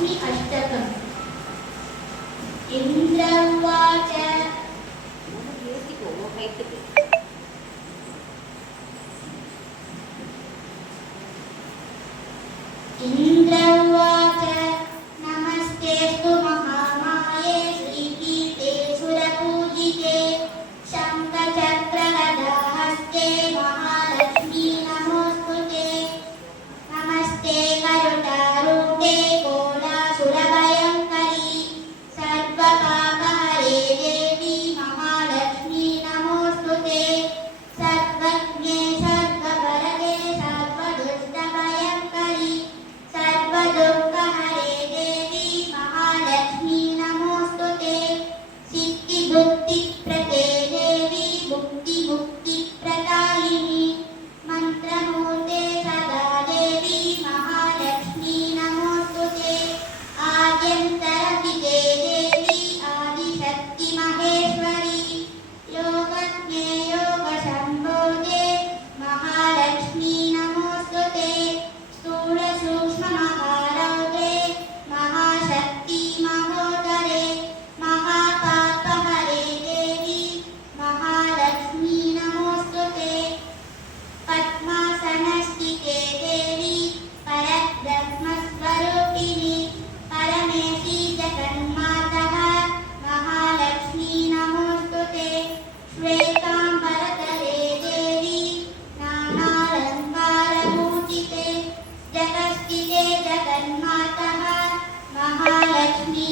महालक्ष्मी अष्टकम्। इंद्र उवाच इंद्र उवाच नमस्तेऽस्तु महामाये श्रीपीठे सुरपूजिते शङ्खचक्रगदाहस्ते महालक्ष्मी नमोऽस्तुते। नमस्ते करुणारूढे कोलासुरभयङ्करी सर्वपापहरे देवी महालक्ष्मी नमोऽस्तुते। सर्वज्ञे सर्ववरदे सर्वदुष्टभयङ्करी सर्वदुःखहरे देवी महालक्ष्मी नमोऽस्तुते। सिद्धिबुद्धिप्रदे देवी भुक्तिमुक्तिप्रदायिनी मन्त्रमूर्ते सदा देवी महालक्ष्मी नमोऽस्तुते। आद्यन्तरहिते देवी आदिशक्ति महेश्वरी योगज्ञे योगसम्भोगे महालक्ष्मी नमोऽस्तुते। स्थूलसूक्ष्ममहारौद्रे महाशक्ति महोदरे महापापहरे देवी महालक्ष्मी नमोऽस्तुते। पद्मासनस्थिते देवी परब्रह्मस्वरूपिणी परमेशी जगन्मातः महालक्ष्मी नमोऽस्तुते। श्वेताम्बरधरे देवी नानालङ्कारभूषिते जगत्स्थिते जगन्मातः महालक्ष्मी